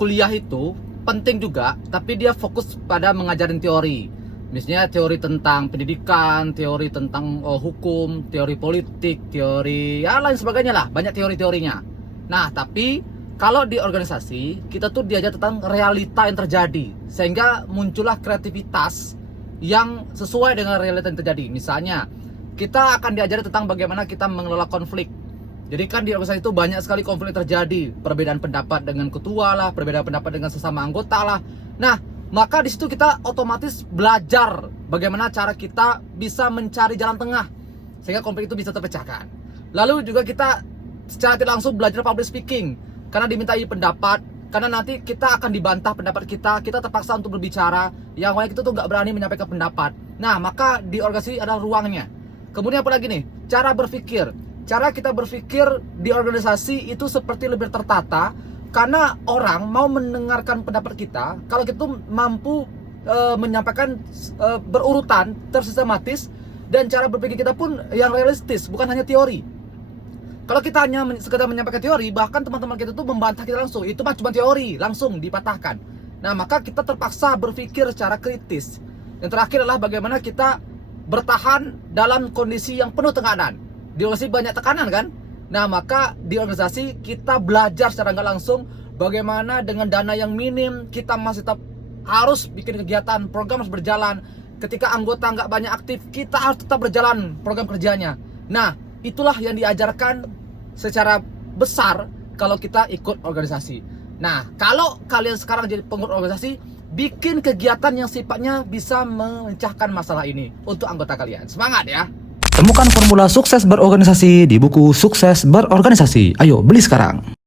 kuliah itu penting juga, tapi dia fokus pada mengajarin teori. Misalnya teori tentang pendidikan, teori tentang hukum, teori politik, teori ya lain sebagainya lah, banyak teori-teorinya. Nah, tapi kalau di organisasi kita tuh diajar tentang realita yang terjadi, sehingga muncullah kreativitas yang sesuai dengan realita yang terjadi. Misalnya, kita akan diajari tentang bagaimana kita mengelola konflik. Jadi kan di organisasi itu banyak sekali konflik terjadi, perbedaan pendapat dengan ketua lah, perbedaan pendapat dengan sesama anggota lah. Nah, maka di situ kita otomatis belajar bagaimana cara kita bisa mencari jalan tengah sehingga konflik itu bisa terpecahkan. Lalu juga kita secara tidak langsung belajar public speaking karena dimintai pendapat, karena nanti kita akan dibantah pendapat kita terpaksa untuk berbicara, yang lain kita tuh nggak berani menyampaikan pendapat. Nah, maka di organisasi ada ruangnya. Kemudian apa lagi nih? Cara berpikir. Cara kita berpikir di organisasi itu seperti lebih tertata, karena orang mau mendengarkan pendapat kita kalau kita tuh mampu menyampaikan berurutan, tersistematis, dan cara berpikir kita pun yang realistis, bukan hanya teori. Kalau kita hanya sekedar menyampaikan teori, bahkan teman-teman kita tuh membantah kita langsung, itu mah cuma teori, langsung dipatahkan. Nah, maka kita terpaksa berpikir secara kritis. Yang terakhir adalah bagaimana kita bertahan dalam kondisi yang penuh tekanan. Di organisasi banyak tekanan kan? Nah, maka di organisasi kita belajar secara nggak langsung bagaimana dengan dana yang minim kita masih tetap harus bikin kegiatan, program harus berjalan. Ketika anggota nggak banyak aktif, kita harus tetap berjalan program kerjanya. Nah, itulah yang diajarkan secara besar kalau kita ikut organisasi. Nah, kalau kalian sekarang jadi pengurus organisasi, bikin kegiatan yang sifatnya bisa memecahkan masalah ini untuk anggota kalian. Semangat ya! Temukan formula sukses berorganisasi di buku Sukses Berorganisasi. Ayo beli sekarang.